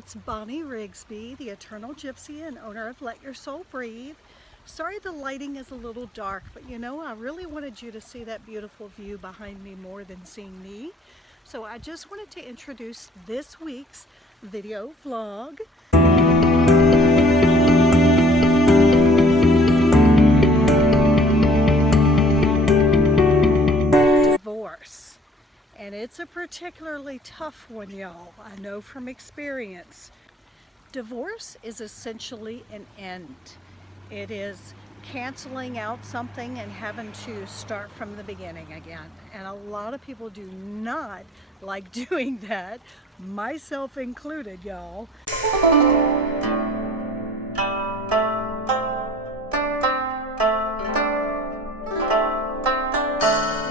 it's Bonnie Rigsby, the Eternal Gypsy and owner of Let Your Soul Breathe. Sorry the lighting is a little dark, but you know, I really wanted you to see that beautiful view behind me more than seeing me. So I just wanted to introduce this week's video vlog. Divorce. And it's a particularly tough one, y'all. I know from experience. Divorce is essentially an end. It is canceling out something and having to start from the beginning again. And a lot of people do not like doing that, myself included, y'all.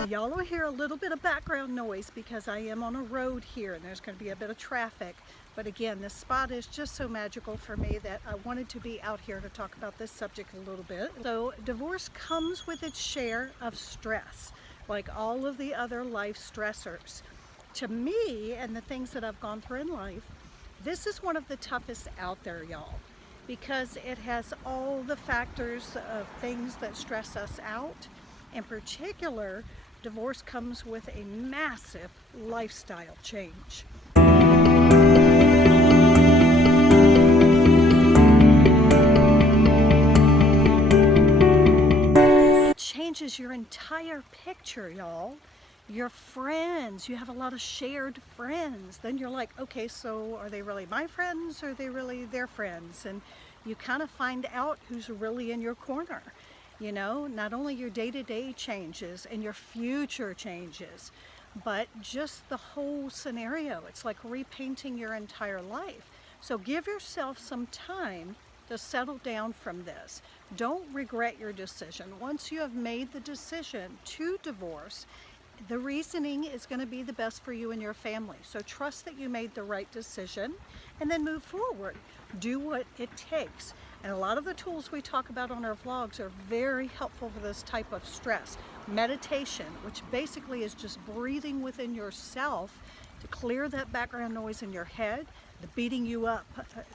Y'all will hear a little bit of background noise because I am on a road here and there's going to be a bit of traffic. But again, this spot is just so magical for me that I wanted to be out here to talk about this subject a little bit. So divorce comes with its share of stress, like all of the other life stressors. To me, and the things that I've gone through in life, this is one of the toughest out there, y'all, because it has all the factors of things that stress us out. In particular, divorce comes with a massive lifestyle change. It changes your entire picture, y'all. Your friends, you have a lot of shared friends. Then you're like, okay, so are they really my friends or are they really their friends? And you kind of find out who's really in your corner. You know, not only your day-to-day changes and your future changes, but just the whole scenario. It's like repainting your entire life. So give yourself some time to settle down from this. Don't regret your decision. Once you have made the decision to divorce, the reasoning is going to be the best for you and your family. So trust that you made the right decision and then move forward. Do what it takes. And a lot of the tools we talk about on our vlogs are very helpful for this type of stress. Meditation, which basically is just breathing within yourself to clear that background noise in your head, the beating you up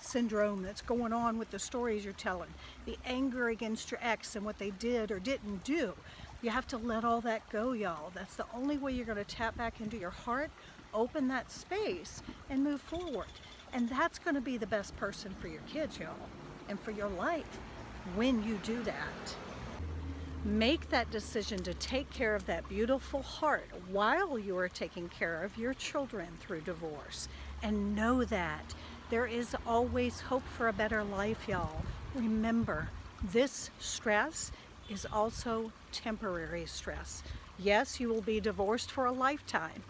syndrome that's going on with the stories you're telling, the anger against your ex and what they did or didn't do. You have to let all that go, y'all. That's the only way you're going to tap back into your heart, open that space, and move forward. And that's going to be the best person for your kids, y'all, and for your life when you do that. Make that decision to take care of that beautiful heart while you are taking care of your children through divorce. And know that there is always hope for a better life, y'all. Remember, this stress is also temporary stress. Yes, you will be divorced for a lifetime,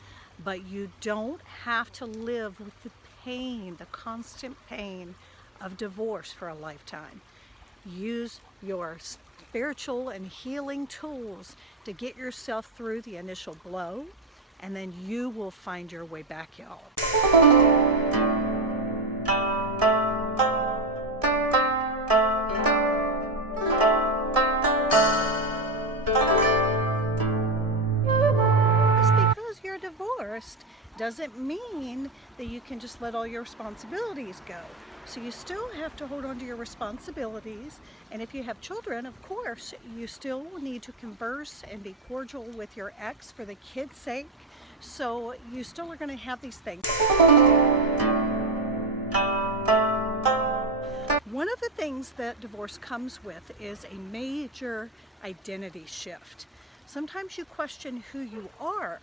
but you don't have to live with the pain, the constant pain of divorce for a lifetime. Use your spiritual and healing tools to get yourself through the initial blow, and then you will find your way back, y'all. Divorced doesn't mean that you can just let all your responsibilities go. So you still have to hold on to your responsibilities, and if you have children, of course, you still need to converse and be cordial with your ex for the kids' sake. So you still are going to have these things. One of the things that divorce comes with is a major identity shift. Sometimes you question who you are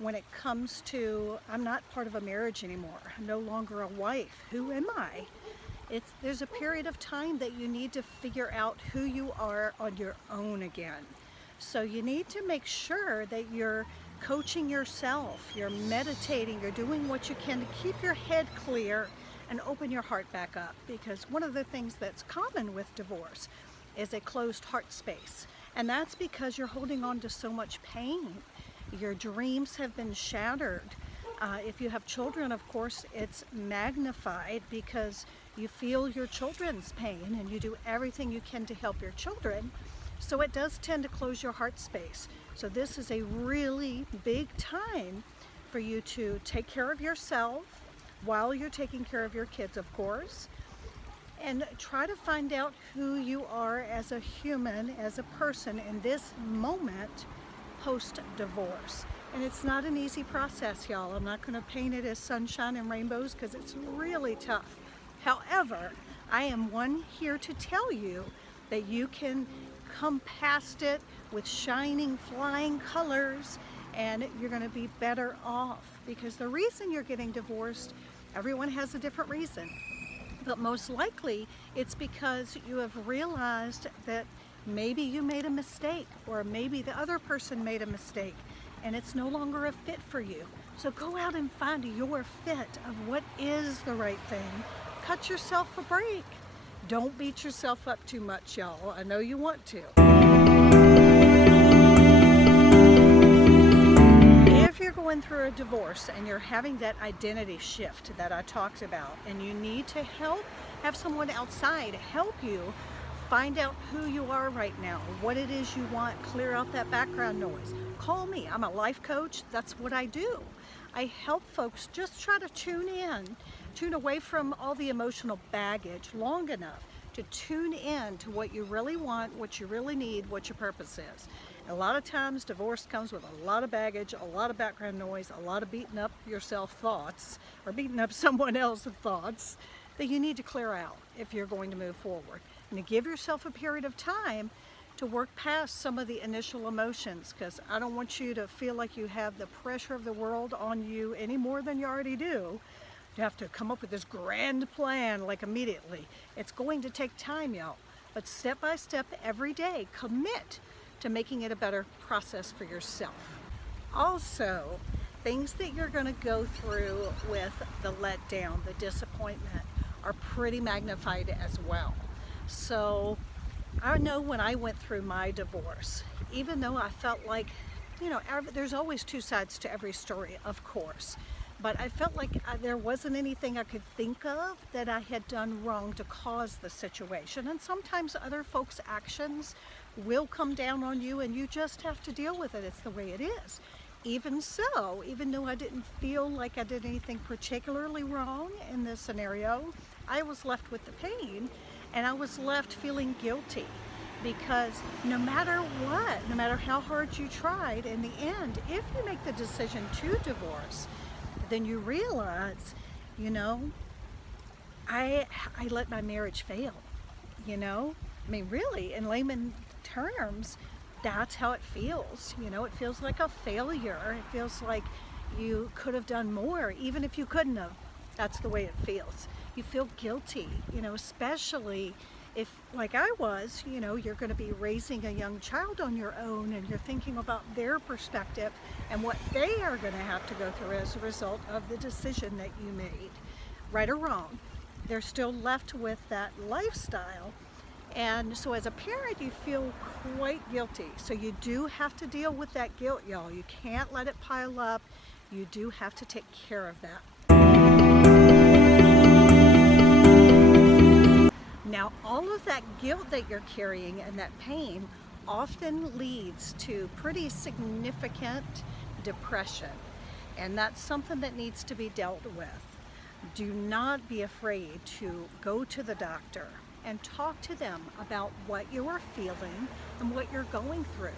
when it comes to, I'm not part of a marriage anymore, I'm no longer a wife, who am I? There's a period of time that you need to figure out who you are on your own again. So you need to make sure that you're coaching yourself, you're meditating, you're doing what you can to keep your head clear and open your heart back up. Because one of the things that's common with divorce is a closed heart space. And that's because you're holding on to so much pain. Your dreams have been shattered. If you have children, of course, it's magnified because you feel your children's pain and you do everything you can to help your children. So it does tend to close your heart space. So this is a really big time for you to take care of yourself, while you're taking care of your kids, of course. And try to find out who you are as a human, as a person in this moment post-divorce. And it's not an easy process, y'all. I'm not going to paint it as sunshine and rainbows because it's really tough. However, I am one here to tell you that you can come past it with shining, flying colors, and you're going to be better off. Because the reason you're getting divorced, everyone has a different reason. But most likely it's because you have realized that maybe you made a mistake, or maybe the other person made a mistake and it's no longer a fit for you. So go out and find your fit of what is the right thing. Cut yourself a break. Don't beat yourself up too much, y'all. I know you want to. If you're going through a divorce and you're having that identity shift that I talked about, and you need to have someone outside help you find out who you are right now, what it is you want, clear out that background noise. Call me. I'm a life coach. That's what I do. I help folks just try to tune away from all the emotional baggage long enough to tune in to what you really want, what you really need, what your purpose is. A lot of times divorce comes with a lot of baggage, a lot of background noise, a lot of beating up yourself thoughts, or beating up someone else's thoughts that you need to clear out if you're going to move forward. And to give yourself a period of time to work past some of the initial emotions, because I don't want you to feel like you have the pressure of the world on you any more than you already do. You have to come up with this grand plan like immediately. It's going to take time, y'all. But step by step, every day, commit to making it a better process for yourself. Also, things that you're going to go through with the letdown, the disappointment, are pretty magnified as well. So I know when I went through my divorce, even though I felt like, there's always two sides to every story, of course, but I felt like there wasn't anything I could think of that I had done wrong to cause the situation. And sometimes other folks' actions will come down on you and you just have to deal with it. It's the way it is. Even so, even though I didn't feel like I did anything particularly wrong in this scenario, I was left with the pain, and I was left feeling guilty, because no matter what, no matter how hard you tried, in the end, if you make the decision to divorce, then you realize, I let my marriage fail, really, in layman terms, that's how it feels. It feels like a failure. It feels like you could have done more, even if you couldn't have. That's the way it feels. You feel guilty, especially if, like I was, you're going to be raising a young child on your own, and you're thinking about their perspective and what they are going to have to go through as a result of the decision that you made. Right or wrong, they're still left with that lifestyle. And so as a parent, you feel quite guilty. So you do have to deal with that guilt, y'all. You can't let it pile up. You do have to take care of that. Now, all of that guilt that you're carrying and that pain often leads to pretty significant depression. And that's something that needs to be dealt with. Do not be afraid to go to the doctor and talk to them about what you are feeling and what you're going through.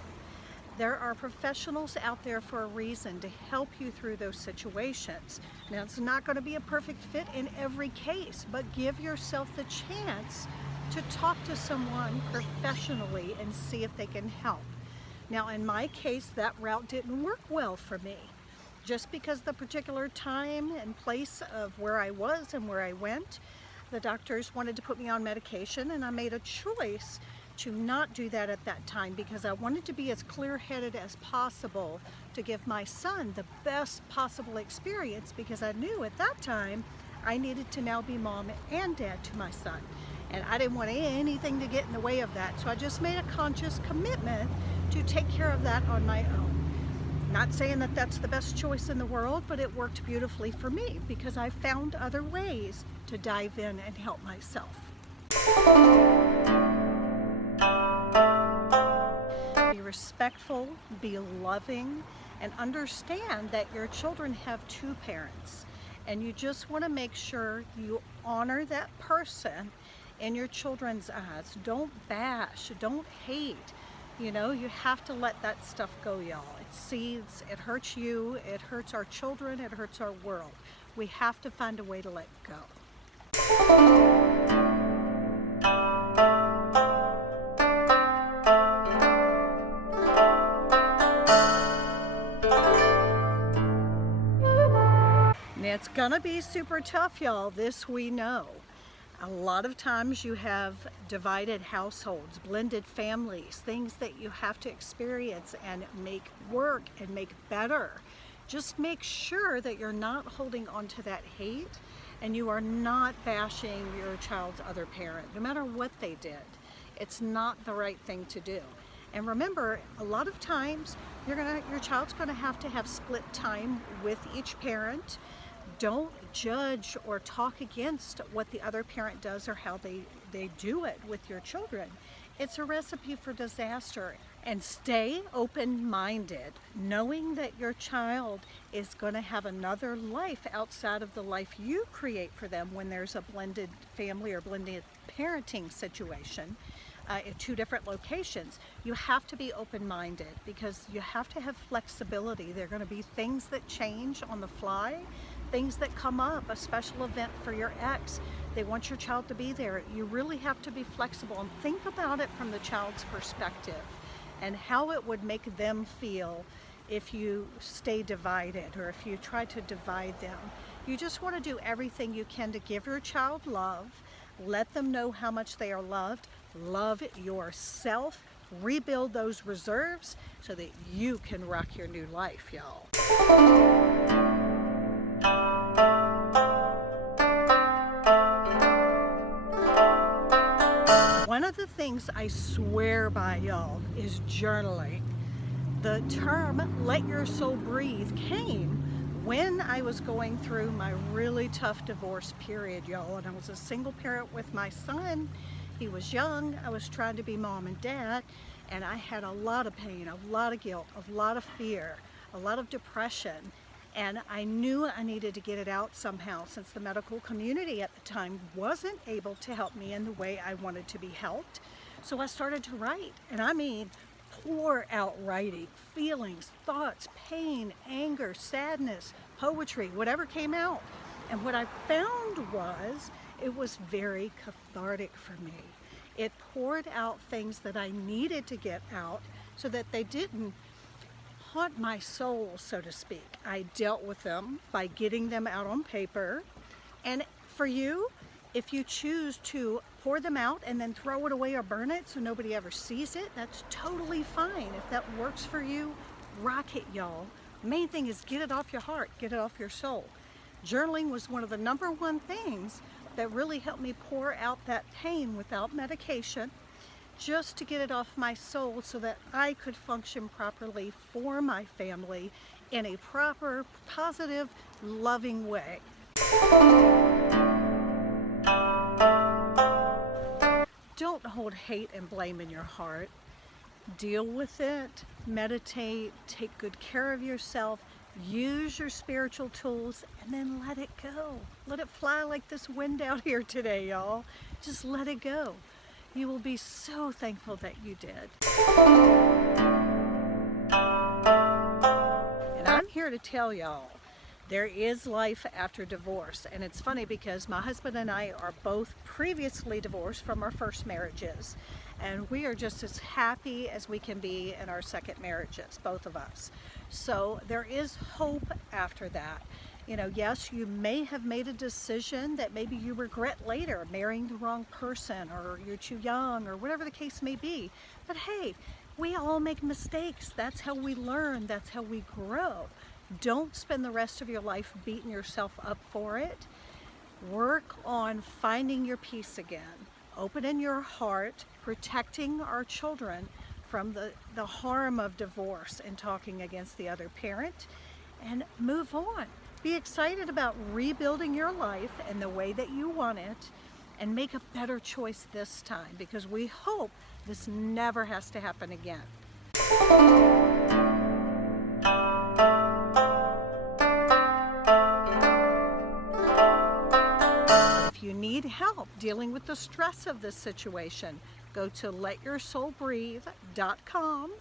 There are professionals out there for a reason to help you through those situations. Now, it's not going to be a perfect fit in every case, but give yourself the chance to talk to someone professionally and see if they can help. Now, in my case, that route didn't work well for me. Just because the particular time and place of where I was and where I went, the doctors wanted to put me on medication, and I made a choice to not do that at that time because I wanted to be as clear-headed as possible to give my son the best possible experience, because I knew at that time I needed to now be mom and dad to my son. And I didn't want anything to get in the way of that. So I just made a conscious commitment to take care of that on my own. Not saying that that's the best choice in the world, but it worked beautifully for me because I found other ways to dive in and help myself. Be respectful, be loving, and understand that your children have two parents. And you just want to make sure you honor that person in your children's eyes. Don't bash, don't hate. You know, you have to let that stuff go, y'all. It seeds, it hurts you, it hurts our children, it hurts our world. We have to find a way to let go. And it's gonna be super tough, y'all. This we know. A lot of times you have divided households, blended families, things that you have to experience and make work and make better. Just make sure that you're not holding on to that hate and you are not bashing your child's other parent, no matter what they did. It's not the right thing to do. And remember, a lot of times your child's gonna have to have split time with each parent. Don't judge or talk against what the other parent does or how they do it with your children. It's a recipe for disaster. And stay open-minded, knowing that your child is going to have another life outside of the life you create for them when there's a blended family or blended parenting situation in two different locations. You have to be open-minded because you have to have flexibility. There are going to be things that change on the fly, things that come up, a special event for your ex. They want your child to be there. You really have to be flexible and think about it from the child's perspective and how it would make them feel if you stay divided or if you try to divide them. You just want to do everything you can to give your child love, let them know how much they are loved, love yourself, rebuild those reserves so that you can rock your new life, y'all. One of the things I swear by, y'all, is journaling. The term "let your soul breathe" came when I was going through my really tough divorce period, y'all, and I was a single parent with my son. He was young, I was trying to be mom and dad, and I had a lot of pain, a lot of guilt, a lot of fear, a lot of depression. And I knew I needed to get it out somehow since the medical community at the time wasn't able to help me in the way I wanted to be helped. So I started to write, and I mean pour out writing, feelings, thoughts, pain, anger, sadness, poetry, whatever came out. And what I found was it was very cathartic for me. It poured out things that I needed to get out so that they didn't haunt my soul, so to speak. I dealt with them by getting them out on paper. And for you, if you choose to pour them out and then throw it away or burn it so nobody ever sees it, that's totally fine. If that works for you, rock it, y'all. Main thing is get it off your heart, get it off your soul. Journaling was one of the #1 things that really helped me pour out that pain without medication, just to get it off my soul so that I could function properly for my family in a proper, positive, loving way. Don't hold hate and blame in your heart. Deal with it, meditate, take good care of yourself, use your spiritual tools, and then let it go. Let it fly like this wind out here today, y'all. Just let it go. You will be so thankful that you did. And I'm here to tell y'all, there is life after divorce. And it's funny because my husband and I are both previously divorced from our first marriages. And we are just as happy as we can be in our second marriages, both of us. So there is hope after that. You know, yes, you may have made a decision that maybe you regret later, marrying the wrong person, or you're too young, or whatever the case may be. But hey, we all make mistakes. That's how we learn. That's how we grow. Don't spend the rest of your life beating yourself up for it. Work on finding your peace again. Opening your heart, protecting our children from the harm of divorce and talking against the other parent, and move on. Be excited about rebuilding your life in the way that you want it and make a better choice this time, because we hope this never has to happen again. need help dealing with the stress of this situation, go to letyoursoulbreathe.com.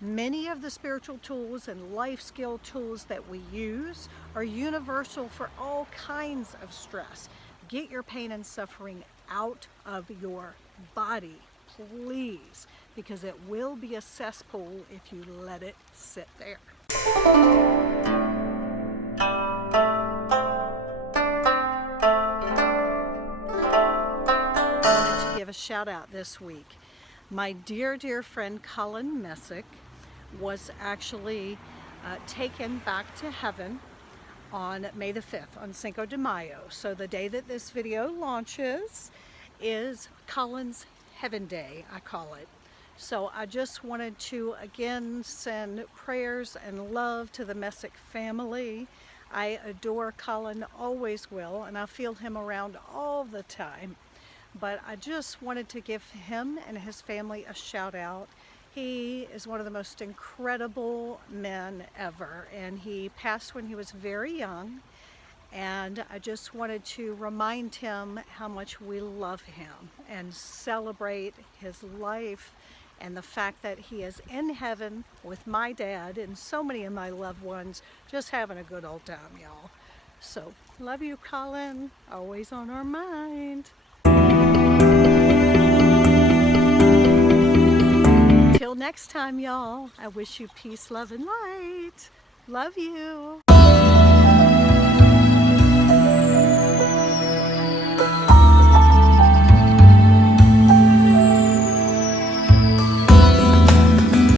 Many of the spiritual tools and life skill tools that we use are universal for all kinds of stress. Get your pain and suffering out of your body, please, because it will be a cesspool if you let it sit there. I wanted to give a shout out this week. My dear friend Colin Messick was actually taken back to heaven on May the 5th, on Cinco de Mayo. So the day that this video launches is Colin's Heaven Day, I call it. So I just wanted to again send prayers and love to the Messick family. I adore Colin, always will, and I feel him around all the time. But I just wanted to give him and his family a shout out. He is one of the most incredible men ever, and he passed when he was very young, and I just wanted to remind him how much we love him and celebrate his life and the fact that he is in heaven with my dad and so many of my loved ones, just having a good old time, y'all. So, love you, Colin, always on our mind. Till next time, y'all, I wish you peace, love, and light. Love you.